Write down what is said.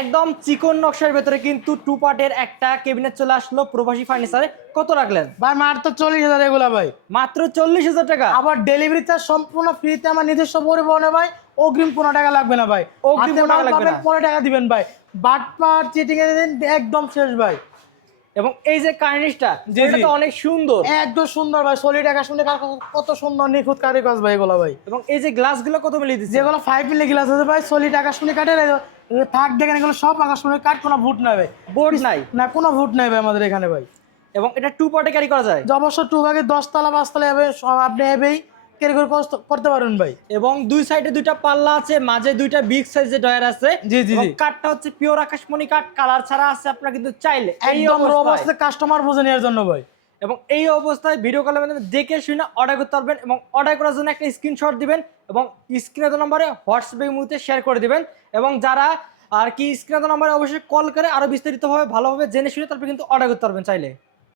একদম চিকন নকশার ভেতরে কিন্তু টু পার্টের একটা ক্যাবিনেট চলে আসলো প্রবাসী ফার্নিচারে। কত রাখলেন ভাই মাত্র 40,000 এগুলা ভাই। মাত্র 40,000 টাকা। আবার ডেলিভারি চার্জ সম্পূর্ণ ফ্রিতে, আমার নিজস্ব পরিবহনে ভাই। অগ্রিম 15 টাকা লাগবে না ভাই। অগ্রিম হাতে 15 টাকা মাল লাগবে পাবেন, না। 15 টাকা দিবেন ভাই। বাটপার চিটিং এর দিন একদম শেষ ভাই। এবং এই যে কার্নিশটা জি, এটা জি। তো অনেক সুন্দর। একদম সুন্দর ভাই, সলিড আকাশ শুনে কত সুন্দর নিখুঁত কারিগর ভাই এগুলো ভাই। এবং এই যে গ্লাসগুলো কত মিলি দিচ্ছে? যেগুলো 5 মিলি গ্লাস আছে ভাই, সলিড আকাশমণি কাঠের থাক দেখেন, এগুলো সব আকাশমণি কাঠ, কোনো ভুট নাই ভাই। বোর্ড নাই। না, কোনো ভুট নাই ভাই আমাদের এখানে ভাই। এবং এটা টু পার্টে ক্যারি করা যায়। যে অবশ্য 2 ভাগে 10 তলা 5 তলা হবে, আপনি এবেই ক্যারি করে করতে পারবেন ভাই। এবং দুই সাইডে দুইটা পাল্লা আছে, মাঝে দুইটা বিগ সাইজের ডয়ার আছে। জি, জি, এবং জি। কাঠটা হচ্ছে পিওর আকাশমণি কাঠ, কালার ছাড়া আছে। আপনারা কিন্তু চাইলে এই একদম র অবস্থায় অবস্থায় কাস্টমার বুঝে নেওয়ার জন্য ভাই। এবং এই অবস্থায় ভিডিও কলের মাধ্যমে দেখে শুনে অর্ডার করতে পারবেন। এবং অর্ডার করার জন্য একটা স্ক্রিনশট দিবেন এবং স্ক্রিনে নম্বরে হোয়াটসঅ্যাপে মুহূর্তে শেয়ার করে দিবেন। এবং যারা আর কি স্ক্রিনে নম্বরে অবশ্যই কল করে আরো বিস্তারিতভাবে ভালোভাবে জেনে শুনে তারপরে কিন্তু অর্ডার করতে পারবেন চাইলে।